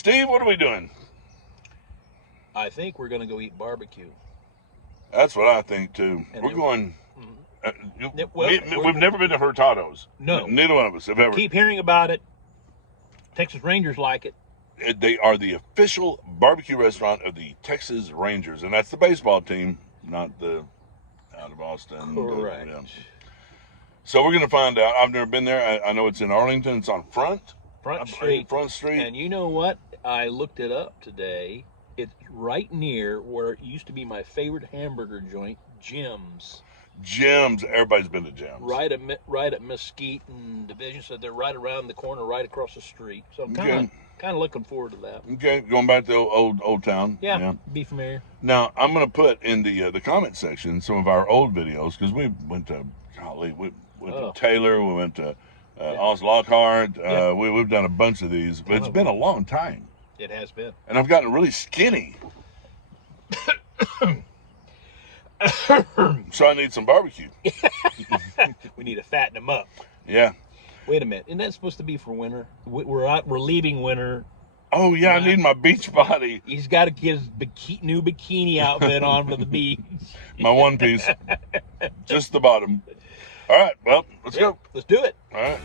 Steve, what are we doing? I think we're going to go eat barbecue. That's what I think too. And we're going. Well, we've never been to Hurtado's. No. Neither one of us have ever. Keep hearing about it. Texas Rangers like it. They are the official barbecue restaurant of the Texas Rangers, and that's the baseball team, not the out of Austin. Correct. Yeah. So we're going to find out. I've never been there. I know it's in Arlington. It's on Front Street. Front Street. And you know what? I looked it up today. It's right near where it used to be my favorite hamburger joint, Jim's. Jim's. Everybody's been to Jim's. Right at Mesquite and Division. So they're right around the corner, right across the street. So I'm kind of looking forward to that. Okay, going back to old town. Yeah, be familiar. Now I'm going to put in the comment section some of our old videos because we went to to Taylor, we went to Oz Lockhart. We've done a bunch of these, but it's been a long time. It has been. And I've gotten really skinny. So I need some barbecue. We need to fatten them up. Yeah. Wait a minute. Isn't that supposed to be for winter? We're leaving winter. Oh, yeah, I need my beach body. He's got to get his new bikini outfit on for the beach. My one piece. Just the bottom. All right, well, let's go. Let's do it. All right.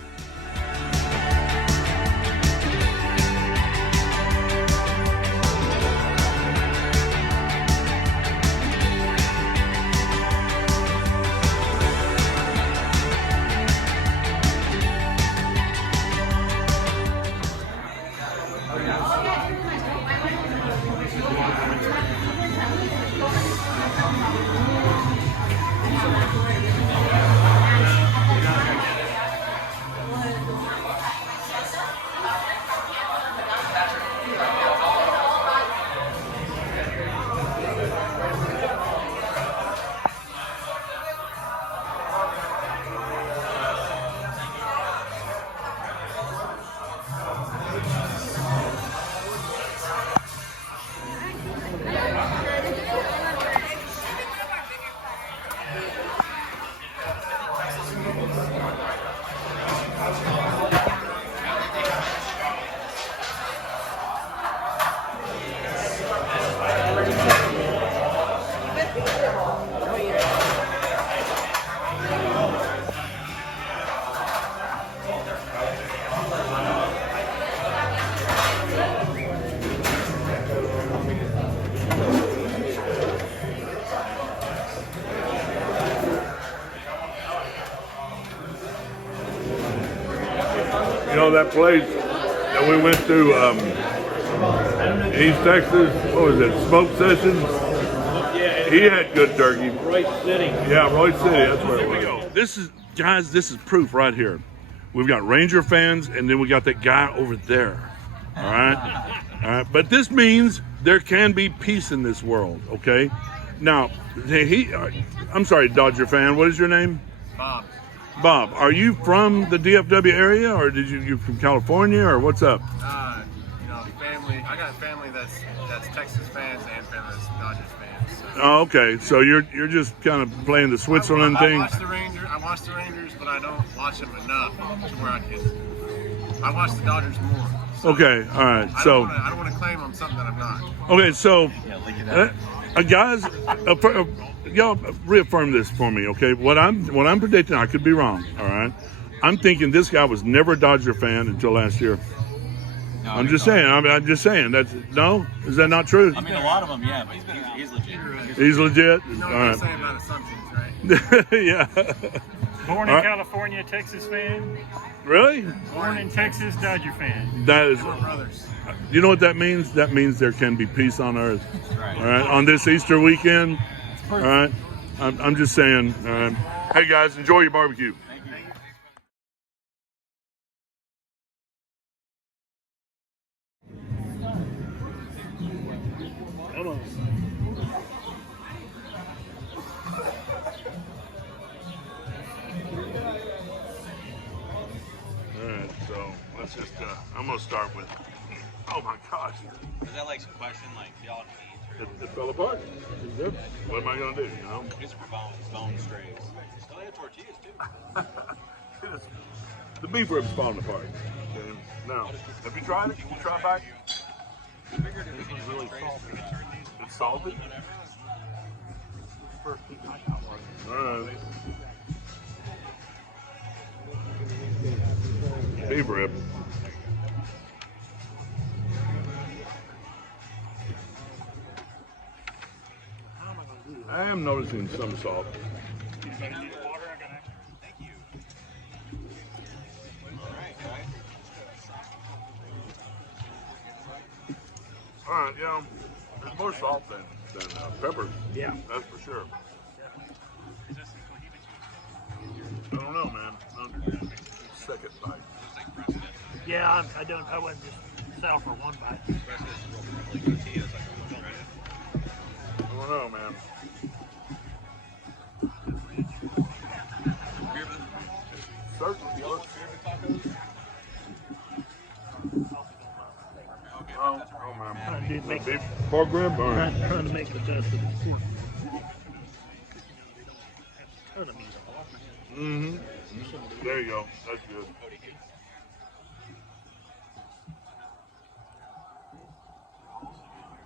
You know that place that we went to East Texas, what was it, Smoke Sessions? Yeah. He had good turkey. Royce City. Yeah, Royce City, that's where it was. Here we go. This is proof right here. We've got Ranger fans, and then we got that guy over there. All right? All right. But this means there can be peace in this world, okay? Now, I'm sorry, Dodger fan, what is your name? Bob. Bob, are you from the DFW area, or you from California, or what's up? Family. I got family that's Texas fans and family that's Dodgers fans. So. Oh, okay. So you're just kind of playing the Switzerland thing. I watch the Rangers, but I don't watch them enough to where I watch the Dodgers more. So okay, all right. I don't want to claim I'm something that I'm not. Okay, so guys, y'all reaffirm this for me, okay? What I'm predicting, I could be wrong. All right, I'm thinking this guy was never a Dodger fan until last year. No, I'm just saying. I'm just saying. Is that not true? I mean, a lot of them, yeah, but he's legit. He's legit. You know what All I'm right. saying about assumptions, right? Yeah. Born in California, Texas fan. Really? Born in Texas, Dodger fan. That is. We're brothers. You know what that means? That means there can be peace on earth. Right. All right. On this Easter weekend. All right. I'm just saying. All right. Hey guys, enjoy your barbecue. Come on. All right, so let's just, I'm going to start with, oh my gosh. Is that like some question, like y'all needs? It fell apart. What am I going to do, you know? It's for bone strays. Still have tortillas too. The beef rib's falling apart. Okay. Now, have you tried it? You want to try it back? This one's really salty. It's salty. First piece I got was. All right. Beef rib. How am I going to do this? I am noticing some salt. All right, yeah, there's more salt than pepper. Yeah. That's for sure. I don't know, man. Second bite. Yeah, I wouldn't just settle for one bite. I don't know, man. Certainly looks. Oh man. Dude, make Beef pork rib or trying to make the best of the pork. Ton of meat. mm-hmm. There you go. That's good.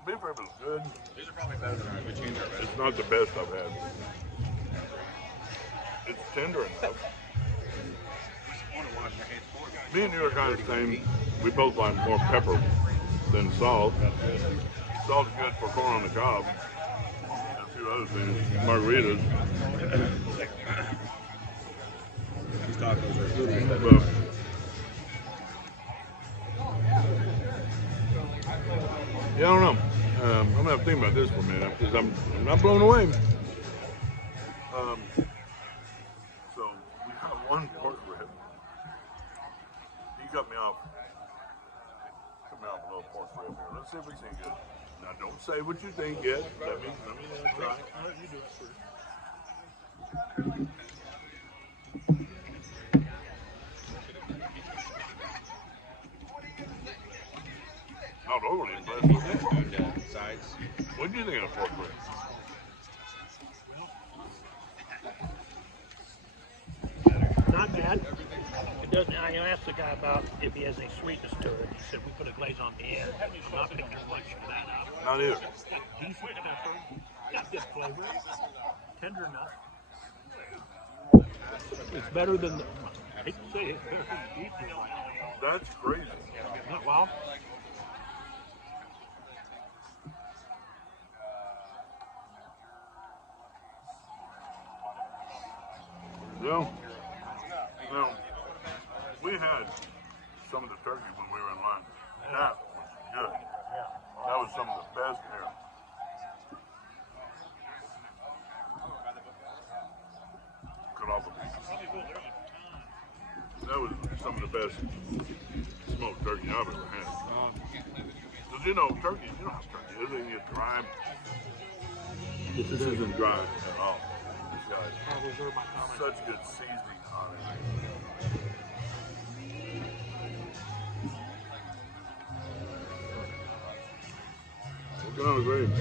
Beef rib is good. These are probably better than we changed our recipe. It's not the best I've had. It's tender enough. Want to wash your hands pork. Me and you are kind of the same. We both like more pepper than salt. Salt's good for corn on the cob. And a few other things. Margaritas. These tacos are good. But yeah, I don't know. I'm gonna have to think about this for a minute because I'm not blown away. So we got one pork rib. He cut me off a little pork rib here. Let's see if we can get it. Now don't say what you think yet. Let me try. I'll let you do it first. Not overly impressed with it. Sides. What do you think of the pork rib? Not bad. It doesn't. I asked the guy about if he has any sweetness to it. He said we put a glaze on the end. I'm not picking much of that up. Not either. Decent pepper. Got good flavor. Tender enough. It's better than the. I hate to say it. Better than the beef rib. That's crazy. Well, Yeah. Now, we had some of the turkey when we were in line. That was good. That was some of the best here. Cut off a piece. That was some of the best smoked turkey I've ever had. Because you know, turkey, you know how turkey is. It gets dry. This isn't dry at all. This guy's I'll reserve my comment. such good seasoning on it. Looking on the grave.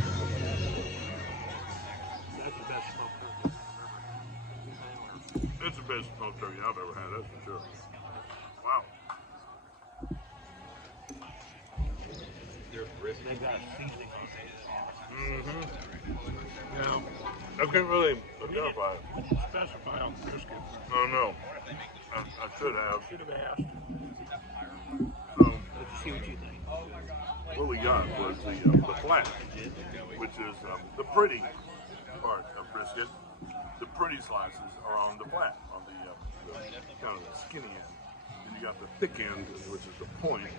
That's the best smoked turkey I've ever. It's the best smoked turkey I've ever had, that's for sure. Wow. They got seasoning on it. Mm-hmm. Yeah. I can't really identify it. Specify on the brisket. Oh no. I should have. Should have asked. Let's see what you think. What we got was the flat, which is the pretty part of brisket. The pretty slices are on the flat, on the kind of the skinny end. And you got the thick end, which is the point,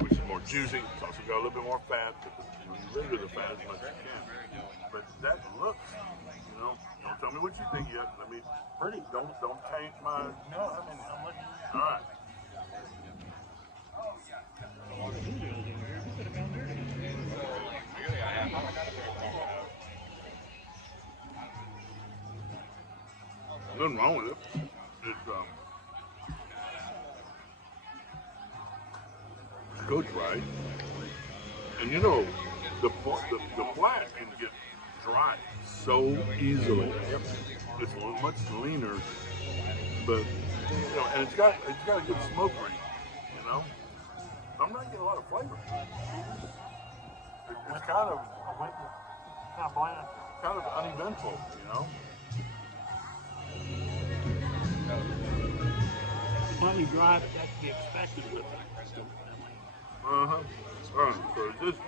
which is more juicy. It's also got a little bit more fat, but you render the fat as much as you can. But that looks, don't tell me what you think yet. Let me pretty. Don't taint my. No, I mean, I'm looking. All right. Nothing wrong with it. It's cooked right, and the flat can get dry so easily. It's much leaner, but and it's got a good smoke ring. I'm not getting a lot of flavor. It's kind of bland. uneventful, you know. Plenty dry, but that's to be expected with it. Uh-huh. So this This is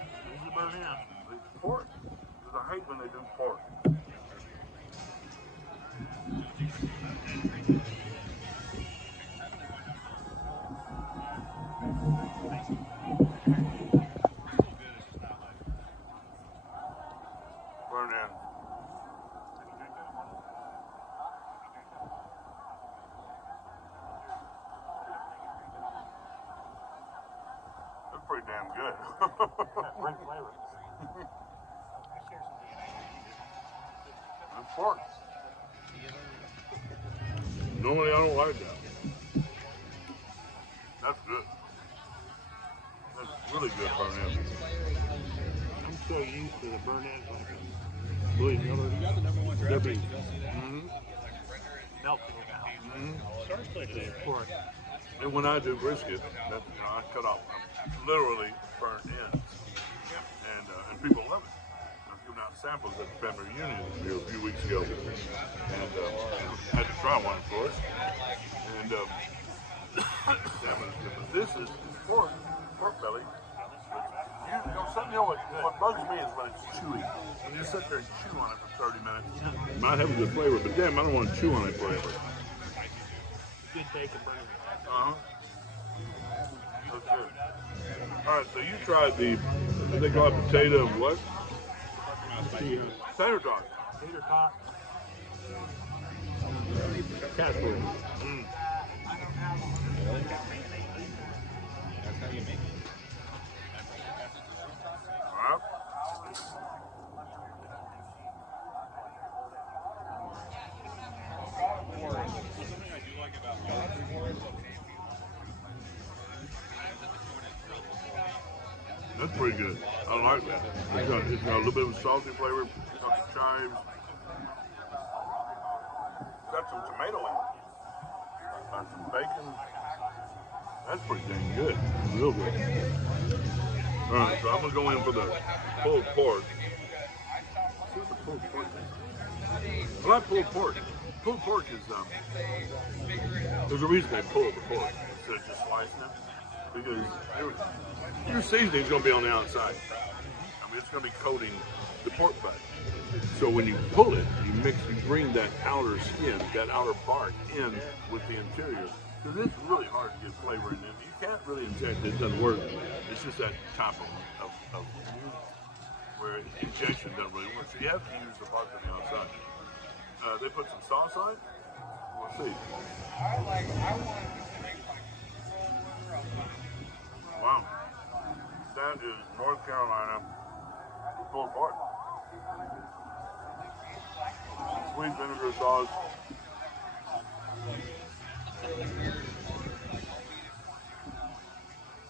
a burn in. it's pork. Because I hate when they do pork. Burn in. That's pretty damn good. Great flavor. It's pork. Normally I don't like that. That's good. That's really good burn in. I'm so used to the burn ends like a Louis Miller. They're big. Melting it out. Pork. And when I do brisket, that, you know, I cut off literally burnt ends, and people love it. I was giving out samples at the family reunion here a few weeks ago, and had to try one, of course. And this is pork belly. You know what bugs me is when it's chewy. When you sit there and chew on it for 30 minutes, it might have a good flavor, but damn, I don't want to chew on it forever. Good bacon burn. Uh-huh. That's good. All right, so you tried the, what they call it, potato what? Tater tot. Tater tot. Casserole. All right. That's pretty good. I like that. It's got a little bit of a salty flavor. It's got some chives. It's got some tomato in it. Got some bacon. That's pretty dang good. Real good. All right, so I'm gonna go in for the pulled pork. See what the pulled pork is. I like pulled pork. Pulled pork is there's a reason they pull the pork instead of just slicing it, because your seasoning is going to be on the outside. I mean, it's going to be coating the pork butt. So when you pull it, you bring that outer skin, that outer bark in with the interior. Because it's really hard to get flavor in it. You can't really inject it. It doesn't work. It's just that top of where injection doesn't really work. So you have to use the bark on the outside. They put some sauce on it. We'll see. Wow. That is North Carolina pulled pork. Sweet vinegar sauce.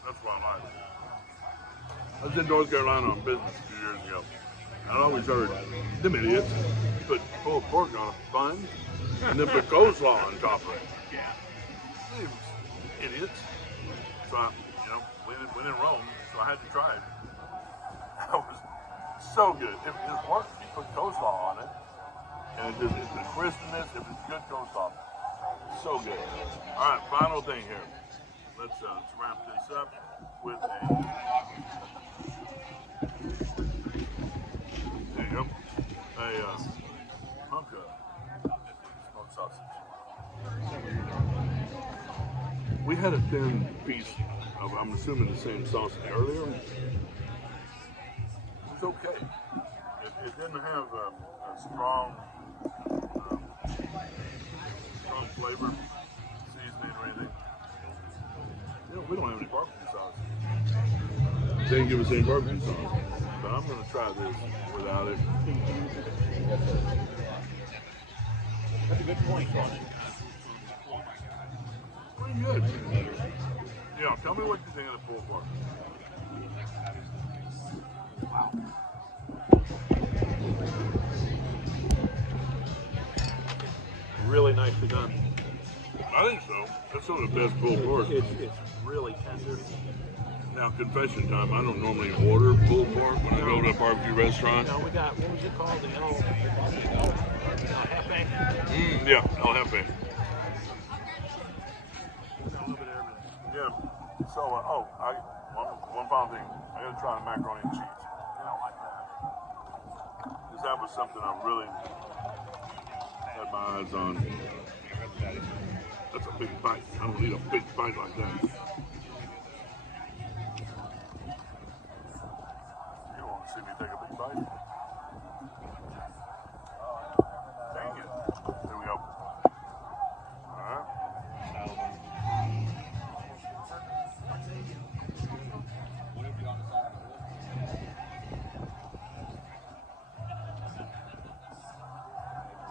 That's what I like. I was in North Carolina on business a few years ago. I'd always heard them idiots put pulled pork on a bun and then put coleslaw on top of it. Yeah. Idiots. So I, when in Rome, so I had to try it. That was so good. If it just worked, you put coleslaw on it, and it's the crispness, if it's good coleslaw. So good. All right, final thing here. Let's wrap this up with a, there you go, a hunk of smoked sausage. We had a thin piece of, I'm assuming, the same sausage earlier. It's okay. It didn't have a strong flavor, seasoning or anything. We don't have any barbecue sauce. They didn't give us any barbecue sauce. But I'm going to try this without it. That's a good point on it. Pretty good. Yeah, tell me what you think of the pulled pork. Wow. Really nicely done. I think so. That's some of the best pulled pork. It's really tender. Now, confession time. I don't normally order pulled pork when I go to a barbecue restaurant. No, we got, what was it called? The Hefe? Yeah, El Jefe. Got a little bit of everything. Yeah. So, one final thing. I gotta try the macaroni and cheese. I don't like that. Because that was something I really had my eyes on. That's a big bite. I don't need a big bite like that. You want to see me take a big bite? Dang it. There we go. All right.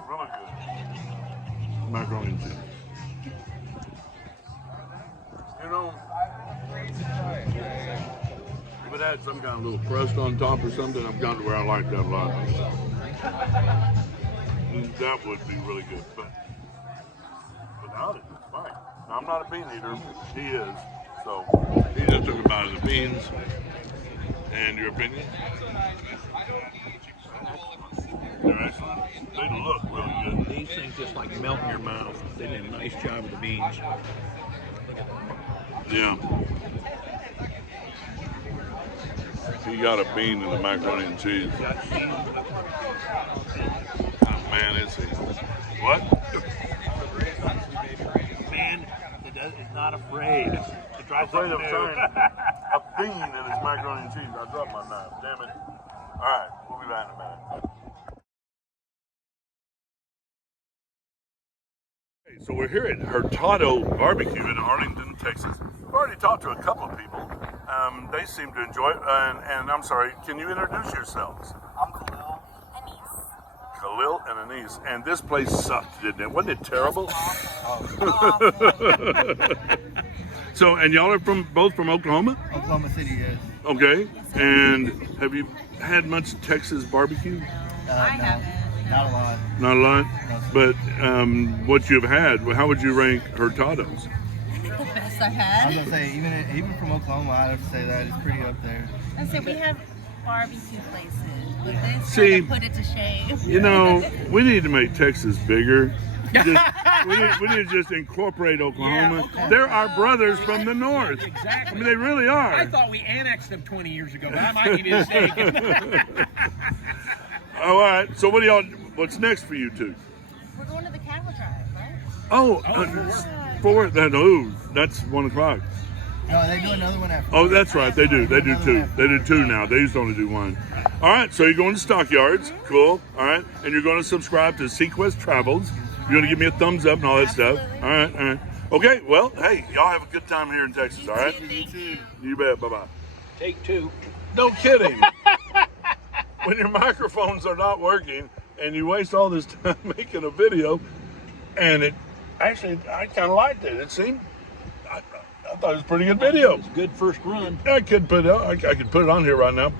Really good. Macaroni and cheese. You know, if it had some kind of little crust on top or something, I've gotten to where I like that a lot. That would be really good, but without it, it's fine. Now, I'm not a bean eater. He is, so he just took a bite of the beans. And your opinion? They're excellent. They look really good. These things just like melt in your mouth. They did a nice job with the beans. Yeah. He got a bean in the macaroni and cheese. Oh, man, is he? What? Man, it's not afraid to try something Afraid of new. trying a bean in his macaroni and cheese. I dropped my knife. Damn it. All right, we'll be back in a minute. So we're here at Hurtado Barbecue in Arlington, Texas. I've already talked to a couple of people. They seem to enjoy it. And I'm sorry, can you introduce yourselves? I'm Khalil. Anise. Khalil and Anise. And this place sucked, didn't it? Wasn't it terrible? So, and y'all are both from Oklahoma? Oklahoma City, yes. Okay. And have you had much Texas barbecue? No, not a lot. Not a lot? No, sir. But what you've had, how would you rank Hurtado's? The best I've I was had. gonna say, even from Oklahoma, I'd have to say that it's pretty up there. I said we have barbecue places, but this See, kind of put it to shame. You know, we need to make Texas bigger. We need to just incorporate Oklahoma. Yeah, Oklahoma. They're our brothers from the north. Exactly. I mean, they really are. I thought we annexed them 20 years ago, but I might be mistaken. All right. So what's next for you two? We're going to the cattle drive, right? Oh, that's 1 o'clock. No, they do another one after. Oh, that's right. They do. They do two. They do two now. They used to only do one. All right. So you're going to Stockyards. Cool. All right. And you're going to subscribe to Sequest Travels. You're going to give me a thumbs up and all that stuff. Absolutely. All right. All right. Okay. Well, hey, y'all have a good time here in Texas. All right. You bet. Bye-bye. Take two. No kidding. When your microphones are not working and you waste all this time making a video, and I kind of liked it. It seemed, I thought it was a pretty good video. It's a good first run. I could put it on here right now.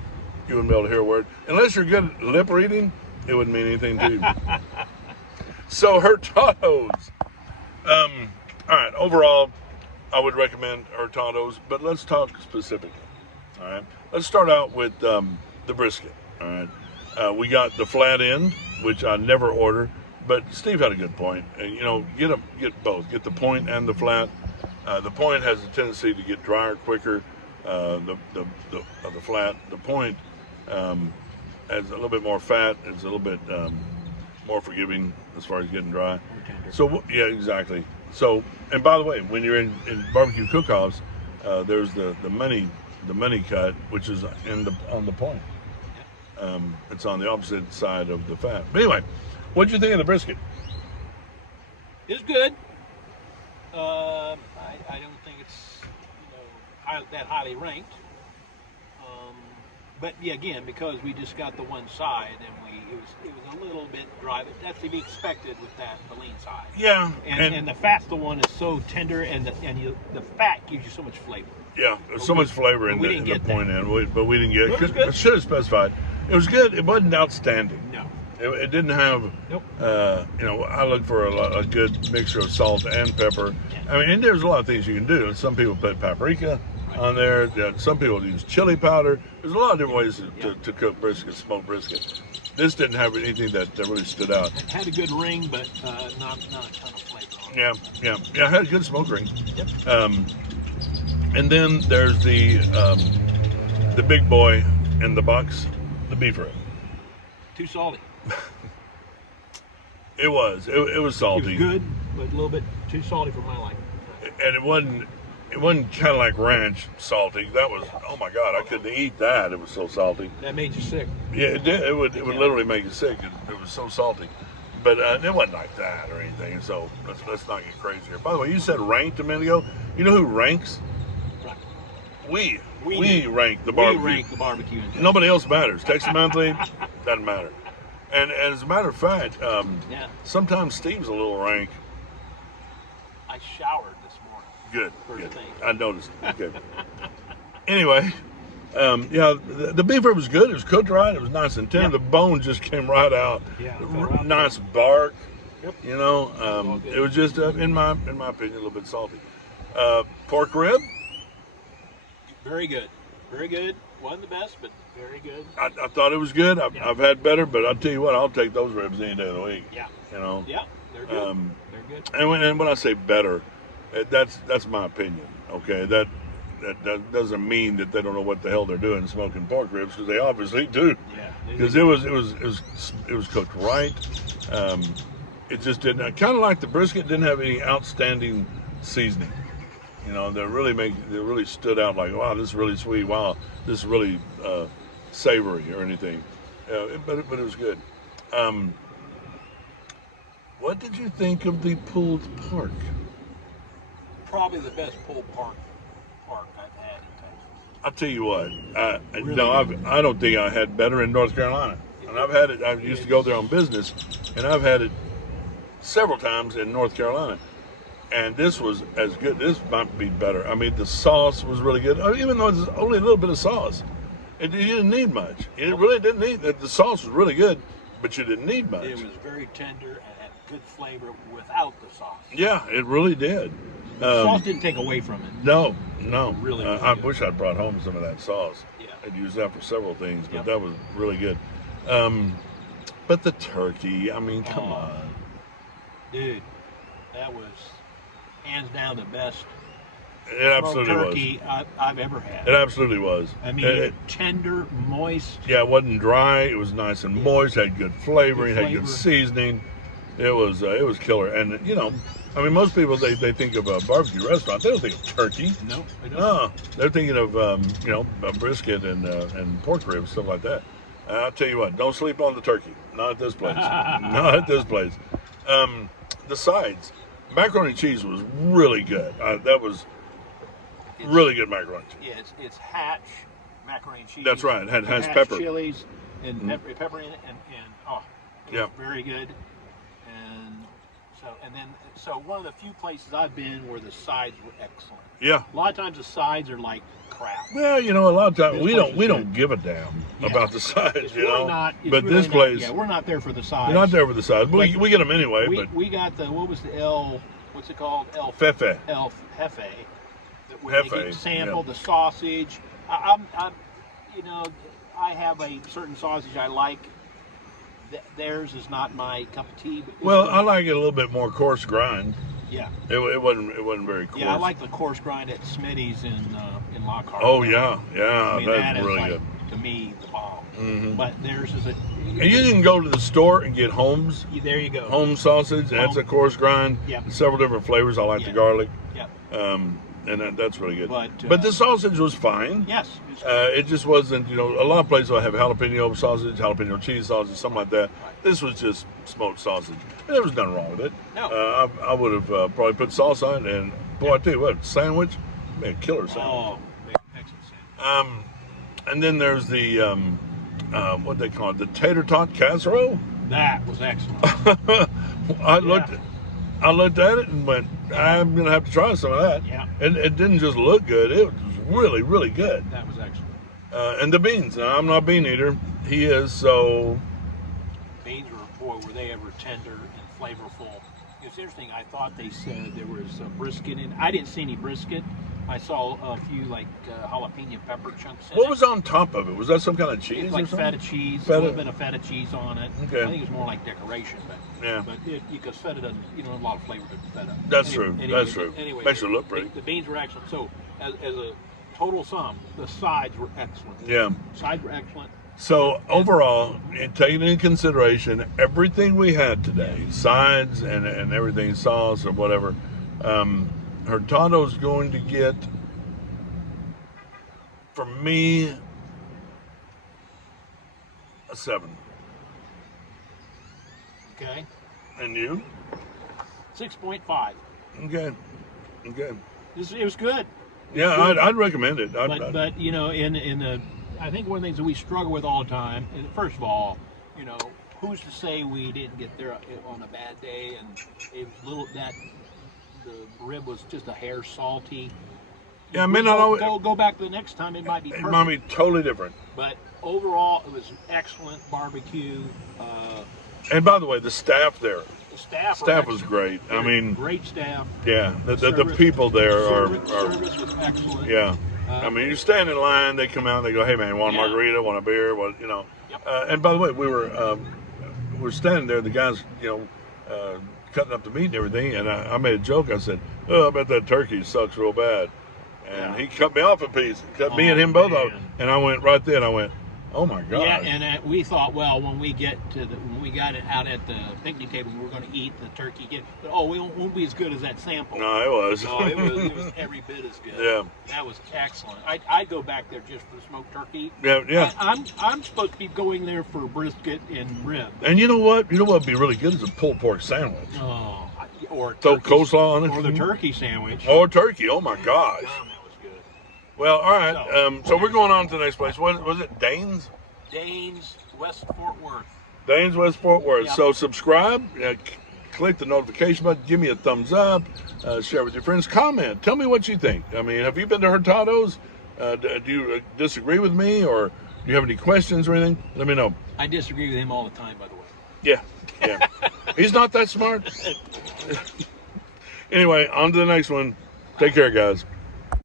You wouldn't be able to hear a word. Unless you're good at lip reading, it wouldn't mean anything to you. So Hurtado's. All right, overall, I would recommend Hurtado's, but let's talk specifically. All right, let's start out with the brisket. All right, we got the flat end, which I never order, but Steve had a good point. And get both, get the point and the flat. The point has a tendency to get drier quicker. The flat, the point has a little bit more fat. It's a little bit more forgiving as far as getting dry. So yeah, exactly. So, and by the way, when you're in barbecue cook-offs, there's the money cut, which is on the point. It's on the opposite side of the fat. But anyway, what'd you think of the brisket? It's good. I don't think it's that highly ranked. But yeah, again, because we just got the one side, and it was a little bit dry, but that's to be expected with the lean side. Yeah, And the fat's one is so tender, and the fat gives you so much flavor. yeah, there's so much flavor in we the didn't get point that. end, but we didn't get It was it. good. I should have specified. It was good. It wasn't outstanding. No. It didn't have. Nope. I look for a good mixture of salt and pepper. I mean, and there's a lot of things you can do. Some people put paprika. on there. Some people use chili powder. There's a lot of different ways to cook brisket, smoked brisket. This didn't have anything that really stood out. It had a good ring, but not a ton of flavor on it. Yeah. It had a good smoke ring. Yep. And then there's the big boy in the box, the beef rib. Too salty. It was salty. It was good, but a little bit too salty for my liking. And it wasn't kind of like ranch salty. That was, oh my God, I couldn't eat that. It was so salty. That made you sick. Yeah, it did. It would literally make you sick. It was so salty. But it wasn't like that or anything. So let's not get crazy here. By the way, you said ranked a minute ago. You know who ranks? Right. We do. rank the barbecue. We rank the barbecue. In Texas. Nobody else matters. Texas Monthly doesn't matter. And as a matter of fact, sometimes Steve's a little rank. I showered this morning. Good. First thing. I noticed. Okay. Anyway, the beef rib was good. It was cooked right. It was nice and tender. Yep. The bone just came right out. Yeah. Nice bark. Yep. You know, it was just, in my opinion, a little bit salty. Pork rib. Very good. Very good. Wasn't the best, but very good. I thought it was good. I've had better, but I'll tell you what, I'll take those ribs any day of the week. Yeah. You know. Yeah. They're good. They're good. And when I say better, that's my opinion. Okay, that doesn't mean that they don't know what the hell they're doing smoking pork ribs, because they obviously do. Yeah. Because it was cooked right. It just didn't, kind of like the brisket, didn't have any outstanding seasoning. You know, they really stood out like, wow, this is really sweet. Wow, this is really savory or anything. But it was good. What did you think of the pulled pork? Probably the best pulled pork I've had in Texas. I'll tell you what. Really no, good. I don't think I had better in North Carolina. And I've had it. I used to go there on business, and I've had it several times in North Carolina. And this was as good. This might be better. I mean, the sauce was really good. Even though it's only a little bit of sauce, you didn't need much. You really didn't need. The sauce was really good, but you didn't need much. It was very tender and had good flavor without the sauce. Yeah, it really did. The sauce didn't take away from it. No. Really I good. wish I'd brought home some of that sauce. Yeah. I'd use that for several things, but Yep. that was really good. But the turkey, I mean, come on. Dude, that was hands down the best It absolutely was. turkey I've ever had. It absolutely was. I mean, It- tender, moist. yeah, it wasn't dry. It was nice and moist. Had good flavoring. Good Had good flavor. seasoning. It was killer. And you know, I mean, most people they think of a barbecue restaurant. They don't think of turkey. No, I don't. No, they're thinking of a brisket and pork ribs, stuff like that. I'll tell you what, don't sleep on the turkey. Not at this place. Not at this place. The sides, macaroni and cheese was really good. That was really good macaroni and cheese. Yeah, it's Hatch macaroni and cheese. That's right. It has Hatch pepper. chilies and pepper in it, and it Yeah. was very good. So one of the few places I've been where the sides were excellent. Yeah. A lot of times the sides are like crap. Well, you know, a lot of times This we place don't is good. give a damn Yeah. about the sides, It's you really know. not. It's But really this not- place, yeah, we're not there for the sides. you're not there with the sides. We get them anyway. But We got what was the El? What's it called? El Fefe. El Jefe. Where they Jefe, get sample yeah. the sausage. I'm, I have a certain sausage I like. Theirs is not my cup of tea. But it's Well, good. I like it a little bit more coarse grind. Yeah. It wasn't very coarse. Yeah, I like the coarse grind at Smitty's in Lockhart. Oh yeah, I mean, that that's is really like, good. to me, the bomb. Mhm. But theirs is a. And you can go to the store and get Holmes There you go. home sausage. That's a coarse grind. Yep. Several different flavors. I like the Yeah. garlic. Yeah. And that's really good. But, the sausage was fine. Yes. It's It just wasn't, a lot of places will have jalapeno sausage, jalapeno cheese sausage, something like that. Right. This was just smoked sausage. And there was nothing wrong with it. No. I would have probably put sauce on it, and boy, I tell you what, sandwich, man, killer sandwich. Oh, excellent. And then there's the, what they call it, the tater tot casserole. That was excellent. I looked at it and went, I'm gonna have to try some of that. Yeah. And it didn't just look good; it was really, really good. That was excellent. And the beans. Now, I'm not a bean eater. He is, so. Beans were they ever tender and flavorful. It's interesting. I thought they said there was a brisket in. I didn't see any brisket. I saw a few like jalapeno pepper chunks. In What it. was on top of it? Was that some kind of cheese It's or like something? feta cheese. Feta? A little bit of feta cheese on it. Okay. I think it's more like decoration, but Yeah. because feta doesn't, a lot of flavor to feta. That's true. That's true. Anyway, Makes it look pretty. The beans were excellent. So as a total sum, the sides were excellent. Yeah. Sides were excellent. So overall, taking into consideration everything we had today, sides and everything, sauce or whatever, Hurtado's going to get, for me, a 7. Okay. And you? 6.5. Okay. Okay. It was good. Yeah, I'd recommend it. But in the I think one of the things that we struggle with all the time, and first of all, who's to say we didn't get there on a bad day, and it was the rib was just a hair salty. Yeah, I may not always. Go back the next time, it might be It perfect. might be totally different. But overall, it was excellent barbecue. And by the way, the staff there, The staff was great. I mean, great staff. yeah, the Service- people there are service was excellent. yeah. I mean, you stand in line, they come out, and they go, "Hey, man, want a Yeah. margarita? Want a beer? What Yep. And by the way, we were standing there. The guys, cutting up the meat and everything, and I made a joke. I said, "Oh, I bet that turkey sucks real bad." And he cut me off a piece, cut me and him both off, man. and I went right there, and I went, "Oh my God!" Yeah, and we thought, well, when we got it out at the picnic table, we were going to eat the turkey. It won't be as good as that sample. No, it was. No, it was every bit as good. Yeah. That was excellent. I'd go back there just for the smoked turkey. Yeah. I'm supposed to be going there for brisket and rib. And you know what? You know what would be really good is a pulled pork sandwich. Oh, or Throw turkey- coleslaw on it. or the turkey sandwich. Or turkey. Oh my gosh. Damn, that was good. Well, all right. So we're going on to the next place. What was it? Danes? Danes, West Fort Worth. Danes, West Fort Worth. Yep. So subscribe, click the notification button, give me a thumbs up, share with your friends, comment. Tell me what you think. I mean, have you been to Hurtado's? Do you disagree with me, or do you have any questions or anything? Let me know. I disagree with him all the time, by the way. Yeah. He's not that smart. Anyway, on to the next one. Take care, guys.